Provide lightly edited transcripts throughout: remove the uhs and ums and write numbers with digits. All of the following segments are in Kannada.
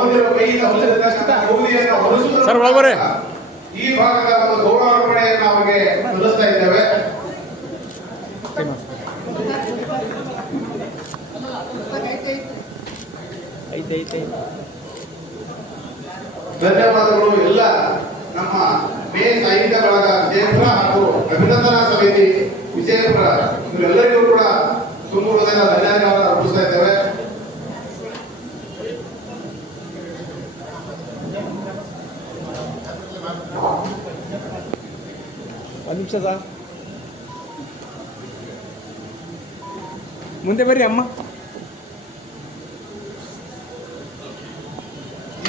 ಭಗವಂತನ ಕೈಯಿಂದ ಹೊಂದಿರತಕ್ಕಂಥ ಗೌರಿಯನ್ನು ಹೊರಸುವುದರ ಈ ಭಾಗದ ಒಂದು ಗೌರವಾರ್ಪಣೆಯನ್ನು ಅವರಿಗೆ ಸಲ್ಲಿಸ್ತಾ ಇದ್ದೇವೆ. ಧನ್ಯವಾದಗಳು ಎಲ್ಲ ನಮ್ಮ ಮೇ ಸಾಹಿತ್ಯ ಬಳಗ ವಿಜಯಪುರ ಹಾಗೂ ಅಭಿನಂದನಾ ಸಮಿತಿ ವಿಜಯಪುರ ಇವರೆಲ್ಲರಿಗೂ ಕೂಡ ತುಂಬ ಧನ್ಯವಾದ ಅರ್ಪಿಸ್ತಾ ಇದ್ದೇವೆ. ಒಂದು ನಿಮಿಷ ಸರ್, ಮುಂದೆ ಬರ್ರಿ ಅಮ್ಮ.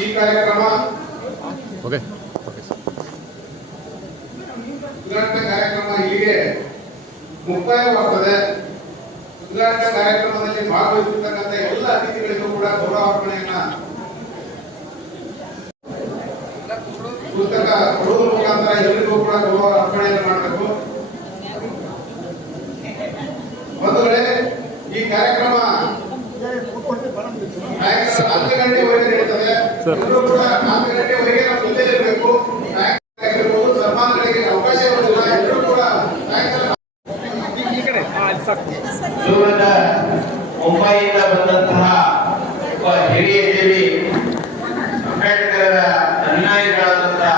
ಈ ಕಾರ್ಯಕ್ರಮ ಉದ್ಘಾಟನಾ ಕಾರ್ಯಕ್ರಮ ಇಲ್ಲಿಗೆ ಮುಕ್ತಾಯವಾಗುತ್ತದೆ. ಉದ್ಘಾಟನಾ ಕಾರ್ಯಕ್ರಮದಲ್ಲಿ ಭಾಗವಹಿಸಿರ್ತಕ್ಕಂಥ ಎಲ್ಲ ಅತಿಥಿಗಳಿಗೂ ಕೂಡ ಗೌರವಾರ್ಪಣೆಯನ್ನ ಪುಸ್ತಕ ಕೊಡುವುದರ ಮುಖಾಂತರ ಎಲ್ಲರಿಗೂ ಕೂಡ ಗೌರವಾರ್ಪಣೆಯನ್ನು ಮಾಡಬೇಕು. ಬಂಧುಗಳೇ, ಈ ಕಾರ್ಯಕ್ರಮ 4 ಗಂಟೆವರೆಗೆ ನಡೀತದೆ. ಎಲ್ಲರೂ ಕೂಡ 4 ಗಂಟೆವರೆಗೆ ನಾವು ಮುಂದೆ ಇರಬೇಕು. ಸನ್ಮಾನಗಳಿಗೆ ಅವಕಾಶ ಇರುವುದಿಲ್ಲ. ಎಲ್ಲರೂ ಕೂಡ ದೂರದ ಮುಂಬೈಯಿಂದ ಬಂದಂತಹ ಹಿರಿಯ ದೇವಿ ಅಂಬೇಡ್ಕರ್ ಅನುಯಾಯಿಗಳಾದಂತಹ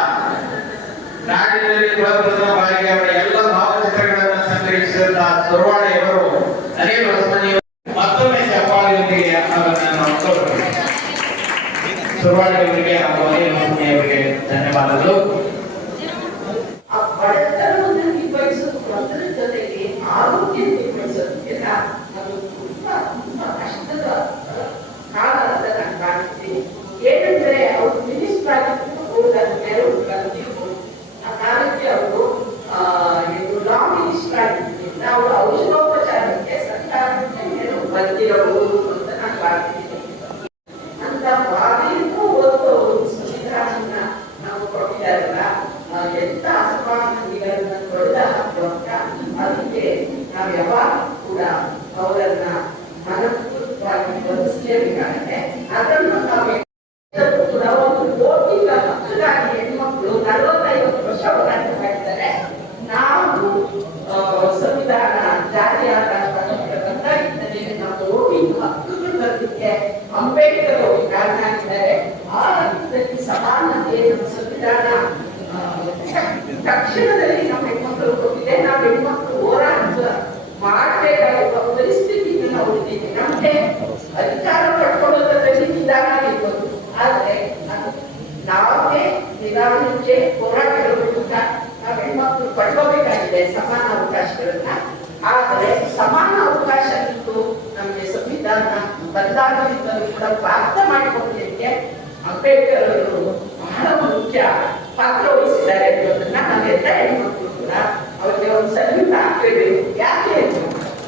ನಾಡಿನಲ್ಲಿ ಪ್ರಪ್ರಥಮ ಬಾರಿಗೆ ಅವರ ಎಲ್ಲ ಭಾವಚಿತ್ರಗಳನ್ನು ಸಂಗ್ರಹಿಸಿದಂತಹ ಸುರವಾಡೆಯವರು ಅನೇಕ ಮತ್ತೊಮ್ಮೆ ಚಪ್ಪಾಳಿಯೊಂದಿಗೆ ಅವರನ್ನು ನಾವು ತೋರಿಸಬೇಕು. ಸುರವಾಡೆಯವರಿಗೆ ಹಾಗೂ ಅವರಿಗೆ ಧನ್ಯವಾದಗಳು. ಬಡತನವನ್ನು ನಿರ್ವಹಿಸುವುದರ ಜೊತೆಗೆ ಆರೋಗ್ಯ ನಿರ್ವಹಿಸೋದಕ್ಕೆಲ್ಲ ಅದು ತುಂಬಾ ತುಂಬಾ ಕಷ್ಟದ ಕಾಲ ಅಂತ ನಾನು ಕಾಣ್ತೀನಿ. ಏನಂದ್ರೆ ಅವರು ಮಿನಿಸ್ಟರ್ ಆಗಿದ್ದು ಹೋದಾದ್ಮೇಲೆ ಆ ಕಾಲಕ್ಕೆ ಅವರು ಲಾ ಮಿನಿಸ್ಟರ್ ಆಗಿದ್ದರಿಂದ ಅವರು ಔಷಧೋಪಚಾರಕ್ಕೆ ಸರ್ಕಾರಕ್ಕೆ ಏನು ಬಂದಿರಬಹುದು ಅಂತ ನಾನು ಕಾಣ್ತೀನಿ. ಅಂತ ಬಾಗಿಲಿಗೂ ಓದುವವರು ಸಂವಿಧಾನವನ್ನ ನಾವು ಕೊಟ್ಟಿದ್ದಾರಲ್ಲ, ಎಂತ ಅಸಮಾನತೆಗಳನ್ನ ತೊಡೆದ ಹಾಕುವಂತ, ಅದಕ್ಕೆ ನಾವು ಯಾವಾಗ ಕೂಡ ಅವರನ್ನ ಮನಪೂರ್ವಕವಾಗಿ ಗಮನಿಸಲೇಬೇಕಾಗಿದೆ. ಅದನ್ನು ನಾವು ಕೂಡ ಒಂದು ಓಟಿನ ಹಕ್ಕಾಗಿ ಹೆಣ್ಮಕ್ಳು 45 ವರ್ಷ ಹೋರಾಟ ಮಾಡಿದ್ದಾರೆ. ನಾವು ಸಂವಿಧಾನ ಜಾರಿಯಾದ ನಾವು ಓಟಿನ ಹಕ್ಕುಗಳು ಬರಲಿಕ್ಕೆ ಅಂಬೇಡ್ಕರ್ ಅವರು ಕಾರಣ ಆಗಿದ್ದಾರೆ. ಆ ಅರ್ಥದಲ್ಲಿ ಸಮಾನತೆ ನಮ್ಮ ಸಂವಿಧಾನ ತಕ್ಷಣದಲ್ಲಿ ನಮ್ಮ ಹೆಣ್ಮಕ್ಳು ಕೊಟ್ಟಿದೆ. ನಾವು ಹೆಣ್ಮಕ್ಳು ಹೋರಾಟ ಮಾಡಬೇಕಾಗಿರುವ ಪರಿಸ್ಥಿತಿಯನ್ನು ನಾವು ಹೊಂದಿದ್ದೀವಿ. ನಮಗೆ ಅಧಿಕಾರ ಪಡ್ಕೊಳ್ಳೋದ್ರಲ್ಲಿ ನಿಧಾನ ಇರ್ಬೋದು, ಆದ್ರೆ ನಾವೇ ನಿಧಾನಕ್ಕೆ ಹೋರಾಟಗಳ ಮೂಲಕ ನಾವು ಹೆಣ್ಮಕ್ಳು ಪಡ್ಕೋಬೇಕಾಗಿದೆ ಸಮಾನ ಅವಕಾಶಗಳನ್ನ. ಆದರೆ ಸಮಾನ ಅವಕಾಶ ಇತ್ತು ನಮಗೆ ಸಂವಿಧಾನ ಬದಲಾವಣೆಯಿಂದಲೂ ಕೂಡ ಪ್ರಾರ್ಥ ಮಾಡಿಕೊಳ್ಳಲಿಕ್ಕೆ ಅಂಬೇಡ್ಕರ್ ಅವರು ಬಹಳ ಮುಖ್ಯ ಪಾತ್ರ ವಹಿಸಿದ್ದಾರೆ ಅನ್ನೋದನ್ನ ನಾವೆಲ್ಲ ಹೆಣ್ಮಕ್ಳು ಕೂಡ ಅವರಿಗೆ ಒಂದು ಸಲ್ಯೂಟ್ ಹಾಕಬೇಕು. ಯಾಕೆ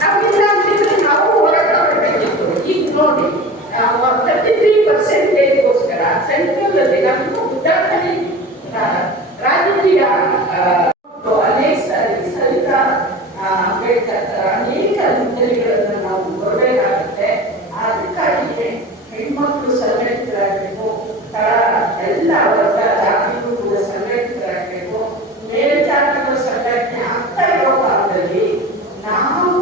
ನಾವಿಲ್ಲ ಅಂತಿದ್ರೆ ನಾವು ಹೋರಾಟ ಮಾಡಬೇಕಿತ್ತು. ಈಗ ನೋಡಿ 33%ಗೋಸ್ಕರ ಸೆಂಟ್ರಲ್ ಅಲ್ಲಿ ನಮಗೂ ಉದಾಹರಣೆ ರಾಜಕೀಯ ಅನೇಕ ಸರಿತ ಅಂಬೇಡ್ಕರ್ ಅನೇಕ ಹುದ್ದೆಗಳನ್ನು ನಾವು ಕೊಡಬೇಕಾಗುತ್ತೆ. ಅದಕ್ಕಾಗಿ ಹೆಣ್ಮಕ್ಳು ಸಂಘಟಿತರಾಗಬೇಕು, ಎಲ್ಲ ವರ್ಗ ಜಾತಿಗೂ ಕೂಡ ಸಂಘಟಿತರಾಗಬೇಕು. ಮೇಲ್ಜಾತಿಗಳ ಸಂಘಟನೆ ಆಗ್ತಾ ಇರೋ ಕಾಲದಲ್ಲಿ ನಾವು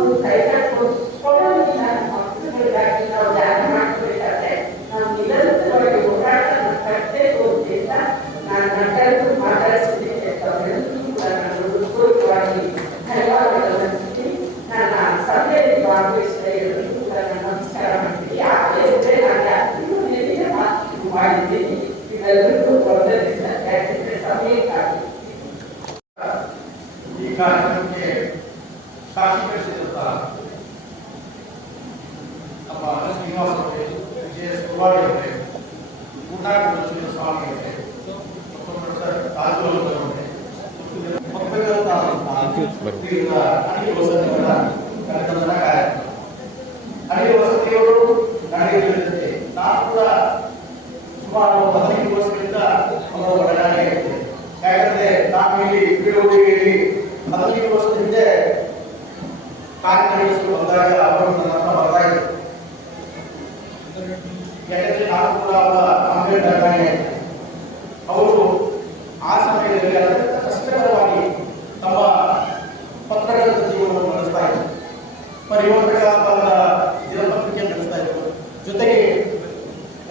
ಕೊಡೋದಿಲ್ಲ. ಮಕ್ಕಳುಗಳಿಗಾಗಿ ನಾವು ಜಾರಿ ಮಾಡಬೇಕಾದ್ರೆ ನಾವು ನಿರಂತರವಾಗಿ ಹೋರಾಟ ಕಟ್ಟೇ ಹೋದ್ರಿಂದ ನಾನು ನಟರು ಮಾತಾಡಿಸಿದ್ದೇನೆ. ಅವರೆಲ್ಲರೂ ಕೂಡ ನಾನು ಪೂರ್ವಕವಾಗಿ ಧನ್ಯವಾದಗಳನ್ನು ನನ್ನ ಸಭೆಯಲ್ಲಿ ಭಾಗವಹಿಸಿದ ಎಲ್ಲರಿಗೂ ಕೂಡ ನಾನು ನಮಸ್ಕಾರ ಮಾಡ್ತೀನಿ. ಯಾಕೆ ಅಂದರೆ ನಾನು ಯಾರಿಗೂ ನೆಲೆಯ ಮಾತು ಮಾಡಿದ್ದೀನಿ. ಇವೆಲ್ಲರಿಗೂ ಬಂದರಿಂದ ಯಾಕೆಂದರೆ ಸಮಯಕ್ಕಾಗಿ ಈ ಕಾರ್ಯಕ್ರಮಕ್ಕೆ ಸಾಕ್ಷಿಗಳಿಸಿದಂತ ನಮ್ಮ ಶ್ರೀನಿವಾಸ ಅವರೇ, ವಿಜಯ ಸುರವಾಡಿ ಅವರೇ, ಗುರುನಾಥ ಸ್ವಾಮಿ ಅವರೇ, ಡಾಕ್ಟರ್ ತಾಜುಲ್ ಅವರೇ, ಅಡಿಗೆ ವಸತಿಯವರು ನಡೆಯುತ್ತಿದೆ. ನಾನು ಕೂಡ ಸುಮಾರು 15 ವರ್ಷಗಳಿಂದ ಅವರ ಒಡನಾಟ ಇರುತ್ತೆ. ಯಾಕಂದ್ರೆ ನಾನು ಇಲ್ಲಿ ಬೀಳುವಳಿಗೆಯಲ್ಲಿ 15 ವರ್ಷದ ಹಿಂದೆ ಕಾರ್ಯನಿರ್ವಹಿಸಲು ಬಂದಾಗ ಅವರು ನನ್ನ ಹತ್ರ ಬರ್ತಾ ಇದ್ರು. ಯಾಕಂದ್ರೆ ನಾನು ಕೂಡ ಅವರ ಅಂಬೇಡ್ಕರ್ ಅವರು ಆ ಸಮಯದಲ್ಲಿ ಅತ್ಯಂತ ಕಷ್ಟಕರವಾಗಿ ತಮ್ಮ ಪತ್ರಕರ್ತ ಜೀವನವನ್ನು ನಡೆಸ್ತಾ ಇದ್ರು. ಪರಿವರ್ತಕ ದಿನಪತ್ರಿಕೆ ನಡೆಸ್ತಾ ಇದ್ರು. ಜೊತೆಗೆ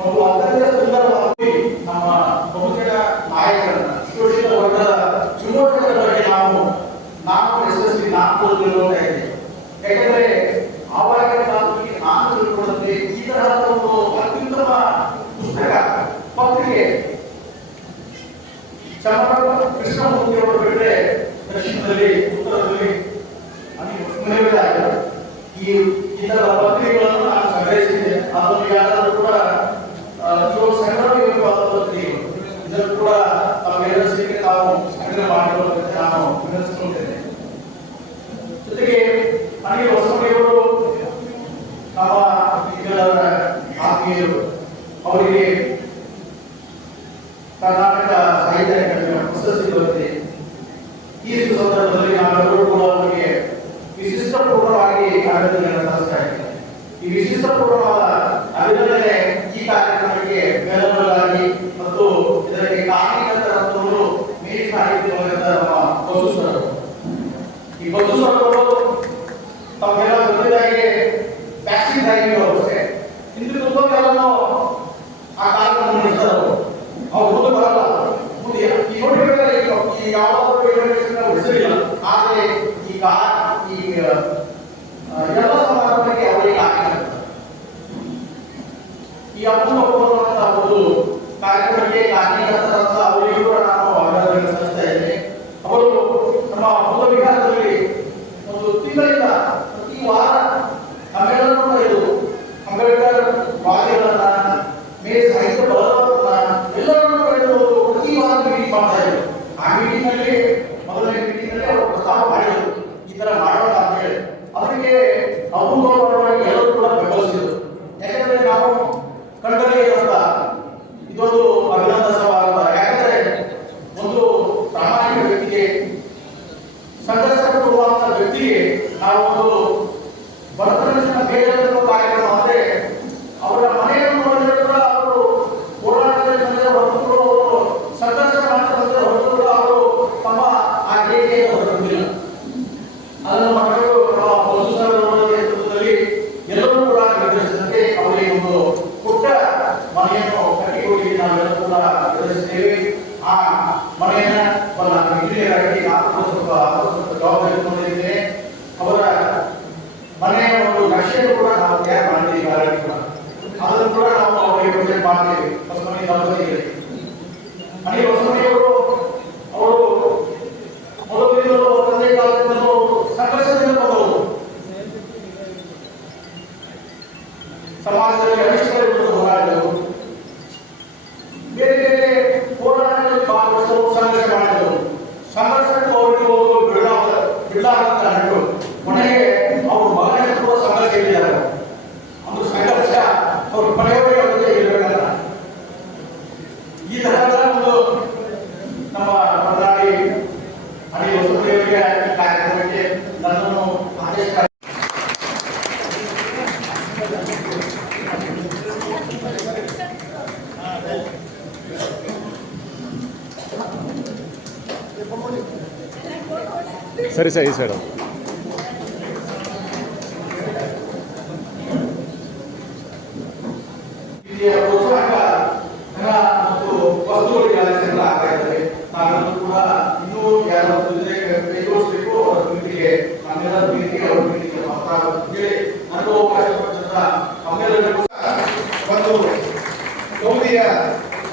ಒಂದು ಅತ್ಯಂತ ಸುಂದರವಾಗಿ ನಮ್ಮ ಬಹುಜನ ನಾಯಕರನ್ನ ಶೋಷಿತ ವರ್ಗದ ವಿಮೋಚಕರ ಬಗ್ಗೆ ನಾನು ಯಶಸ್ವಿ ನಾನು ತಿಳ್ಕೊಳ್ತಾ ಇದ್ದೆ. ಯಾಕಂದ್ರೆ ಆವಾಗ ಕಾಲದಲ್ಲಿ ನಾನು ತಿಳ್ಕೊಳ್ಳುತ್ತೆ ಈ ತರಹದ ಒಂದು ಅತ್ಯುತ್ತಮ ಪುಸ್ತಕ ಪತ್ರಿಕೆ ಚಮರ ಕೃಷ್ಣಮೂರ್ತಿ ಅವರು ಬಿಟ್ಟರೆ ದಕ್ಷಿಣದಲ್ಲಿ ಉತ್ತರದಲ್ಲಿ ಈ ತರ ಪತ್ರಿಕೆಗಳನ್ನು ನಾನು ಸಂಗ್ರಹಿಸಿದ್ದೆ. ಅದನ್ನು ಯಾರಾದರೂ ಕೂಡ ಸಂಗ್ರಹವಾದ ಪತ್ರಿಕೆಗಳು ಇದನ್ನು ಕೂಡ ತಮ್ಮೆಲ್ಲರಿಗೆ ನಾವು ಸಂಗ್ರಹ ಮಾಡಿಕೊಳ್ಳುವಂತೆ ನಾನು ವಿನಂತಿಸುತ್ತೇನೆ. ಜೊತೆಗೆ ಅನಿಲ್ ಹೊಸಮನೆಯವರು ನಮ್ಮ ಆತ್ಮೀಯರು, ಅವರಿಗೆ ಕರ್ನಾಟಕ ಸಾಹಿತ್ಯ ಅಕಾಡೆಮಿಯ ಪ್ರಶಸ್ತಿ ಬರುತ್ತೆ. ಈ ಸಂದರ್ಭದಲ್ಲಿ ನಾವೆಲ್ಲರೂ ಕೂಡ ಅವರಿಗೆ ವಿಶಿಷ್ಟಪೂರ್ಣವಾಗಿ ಅಭಿನಂದನೆಯನ್ನು ಸಲ್ಲಿಸ್ತಾ ಇದ್ದೇವೆ. ಈ ವಿಶಿಷ್ಟಪೂರ್ಣವಾದ ಅಭಿನಂದನೆ ಈ ಕಾರ್ಯಕ್ರಮಕ್ಕೆ ಬೆಂಬಲವಾಗಿ ಮತ್ತು ಇದಕ್ಕೆ ಕಾರಣೀಕರ್ತರು ಮೇರಿ ಸಾಹಿತ್ಯ ನಮ್ಮ ಬಸು ಈ ಬಸು ಸರ್ಗಳು ತಮ್ಮೆಲ್ಲ ಗೊತ್ತಿದ್ದಾಗೆ ವ್ಯಾಕ್ಸಿನ್ ಆಗಿರೋ ಅಷ್ಟೇ ಇಂದು ತುಂಬಾ ಆ ಕಾರ್ಯಕ್ರಮ ನಡೆಸ್ತಾರೆ. ಅವ್ರು ಮುಂದೆ ಬರಲ್ಲ, ಮುಂದೆ ಈ ನೋಡಿಬೇಕಾದ್ರೆ ಈ ಯಾವುದಾದ್ರೂ ಹೆಸರಿಲ್ಲ. ಆದರೆ ಈ ಎಲ್ಲ ಸಮಾರಂಭಕ್ಕೆ ಅವರಿಗೆ ಆಗಿರ್ತಾರೆ. ಈ ಅಪೂರ್ವವಾದಂತಹ ಒಂದು ಕಾರ್ಯಕ್ರಮಕ್ಕೆ ಕಾರಣೀಕರ್ತರಂತ ಅವರಿಗೂ ಕೂಡ ನಾನು ಅಭಿನಂದನೆ ಸಲ್ಲಿಸ್ತಾ ಇದ್ದೇನೆ. ಅವರು ನಮ್ಮ ಮೂಲ ವಿಹಾರದಲ್ಲಿ ಒಂದು ತಿಂಗಳಿಂದ ಪ್ರತಿ ವಾರ ನಮ್ಮೆಲ್ಲರೂ ಇದು ಅಂಬೇಡ್ಕರ್ ವಾದಿಗಳನ್ನ ಮೇರೆ ಸಾಹಿತ್ಯ ಬಲವನ್ನ ಎಲ್ಲರನ್ನೂ ಕರೆದು ಪ್ರತಿ ವಾರ ಮೀಟಿಂಗ್ ಮಾಡ್ತಾ ಇದ್ರು. ಆ ಮೀಟಿಂಗ್ ನಲ್ಲಿ ಮೊದಲನೇ ಮೀಟಿಂಗ್ ನಲ್ಲಿ ಅವರು ಪ್ರಸ್ತಾವ ಮಾಡಿದರು ಈ ತರ ಮಾಡೋಣ ಅಂತ ಹೇಳಿ. ಅದಕ್ಕೆ ಅಪೂರ್ವವಾಗಿ ಎಲ್ಲರೂ ಕೂಡ ಬೆಂಬಲಿಸಿದರು. ಯಾಕಂದ್ರೆ ನಾವು ಕಂಡರೆ ಇರುವಂತ ಇದೊಂದು ಅಭಿನಂದನ ಸಮಾರಂಭ. ಯಾಕಂದ್ರೆ ಒಂದು ಪ್ರಾಮಾಣಿಕ ವ್ಯಕ್ತಿಗೆ, ಸಂಘರ್ಷ ಕೊಡುವಂತ ವ್ಯಕ್ತಿಗೆ ನಾವು ಒಂದು ಬಡತನ ಬೇರೆ ಕಾರ್ಯಕ್ರಮ ಅಂದ್ರೆ ಅವರ ಮನೆಯನ್ನು ನೋಡಿದ್ರೆ ಕೂಡ ಅವರು ಹೋರಾಟದಲ್ಲಿ ಬಂದರೆ ಹೊರತು ಅವರು ಸಂಘರ್ಷ ಮಾಡ್ತಾ ಬಂದರೆ ಹೊರತು ಅವರು ತಮ್ಮ ಆ ರೇಖೆಯನ್ನು ಹೊರಬಿಲ್ಲ. ಅದನ್ನು ಮಕ್ಕಳು ನಮ್ಮ ಪಶು ನೇತೃತ್ವದಲ್ಲಿ ಎಲ್ಲರೂ ಕೂಡ ನಿರ್ಧರಿಸಿದಂತೆ ಅವರಿಗೆ ಒಂದು ಪುಟ್ಟ ಮನೆಯನ್ನು ಕಟ್ಟಿಕೊಡಿ ನಾವೆಲ್ಲರೂ ಕೂಡ ನಿರ್ಧರಿಸಿದ್ದೇವೆ. ಆ ಮನೆಯನ್ನ ಇಂಜಿನಿಯರ್ ನಾನು ಸ್ವಲ್ಪ ಜವಾಬ್ದಾರಿ ತಗೊಂಡಿದ್ದೇನೆ. ಅವರ ಮನೆಯ ಒಂದು ನಕ್ಷೆಯನ್ನು ಕೂಡ ನಾವು ತಯಾರು ಮಾಡಿದ್ದೀವಿ. ಅದನ್ನು ಕೂಡ ನಾವು ಅವರಿಗೆ ಪ್ರೆಸೆಂಟ್ ಮಾಡ್ತೇವೆ. ಹೊಸಮನೆ ದಂಪತಿಗಳಿಗೆ ಅನಿಲ್ ಹೊಸಮನೆಯವರು ಅವರು ಮೊದಲು ತಂದೆ ಕಾಲದಿಂದ ಸಂಘರ್ಷದಿಂದ ಬಂದವರು, ಸಮಾಜದಲ್ಲಿ ಅನಿಷ್ಟ ವಿರುದ್ಧ ಹೋರಾಡಿದರು, ಬೇರೆ ಬೇರೆ ಹೋರಾಟಗಳಲ್ಲಿ ಭಾಗವಹಿಸಲು ಸಂಘರ್ಷ ಮಾಡಿದರು. ಸಂಘರ್ಷಕ್ಕೂ ಅವರಿಗೆ ಬಿಡಲಾರಂತ ನಟರು ಕೊನೆಗೆ ಅವ್ರ ಮಗನ ಕೂಡ ಸಂಘರ್ಷ ಇಟ್ಟಿದ್ದಾರೆ. ಒಂದು ಸಂಘರ್ಷ ಅವ್ರ ಕೊನೆಯವರೆಗೆ ಅವ್ರ ಜೊತೆ ಇರಬೇಕಲ್ಲ. ಈ ತರಹದ ಒಂದು ನಮ್ಮ ಪ್ರಧಾನಿ ಅನಿಲ್ ಹೊಸಮನೆಯವರಿಗೆ ಕಾರ್ಯಕ್ರಮಕ್ಕೆ ನನ್ನನ್ನು ಆದೇಶ ಸರಿ ಸರ್ ಈ ಸೈಡ್ ಪ್ರೋತ್ಸಾಹ ಮತ್ತು ವಸ್ತುಗಳಿಗೆ ಆಗ್ತಾ ಇದ್ದಾರೆ. ನಾವೆಲ್ಲರೂ ಕೂಡ ಇನ್ನೂ ಯಾರು ಕೈಗೊಳಿಸಬೇಕು ಅವರ ಪ್ರೀತಿಗೆ, ನಮ್ಮೆಲ್ಲರ ಪ್ರೀತಿಗೆ ಅವರ ಪ್ರೀತಿಗೆ ಹೇಳಿ ನನಗೂ ಅವಕಾಶ ಕೊಟ್ಟಂತ ನಮ್ಮೆಲ್ಲರಿಗೂ ಒಂದು ಗೌರಿಯ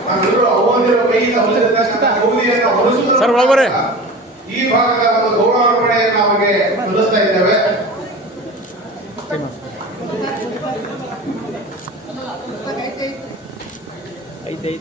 ನಾವೆಲ್ಲರೂ ಅವಧಿರೋ ಕೈಯಿಂದ ಹೊಲಿಸಿದ ಗೌರಿಯನ್ನು ಹೊಲಿಸುವ ಈ ಭಾಗದ ಒಂದು ಗೌರವಾರ್ಪಣೆಯನ್ನು ಅವರಿಗೆ ಸಲ್ಲಿಸ್ತಾ ಇದ್ದೇವೆ. ಐತೆ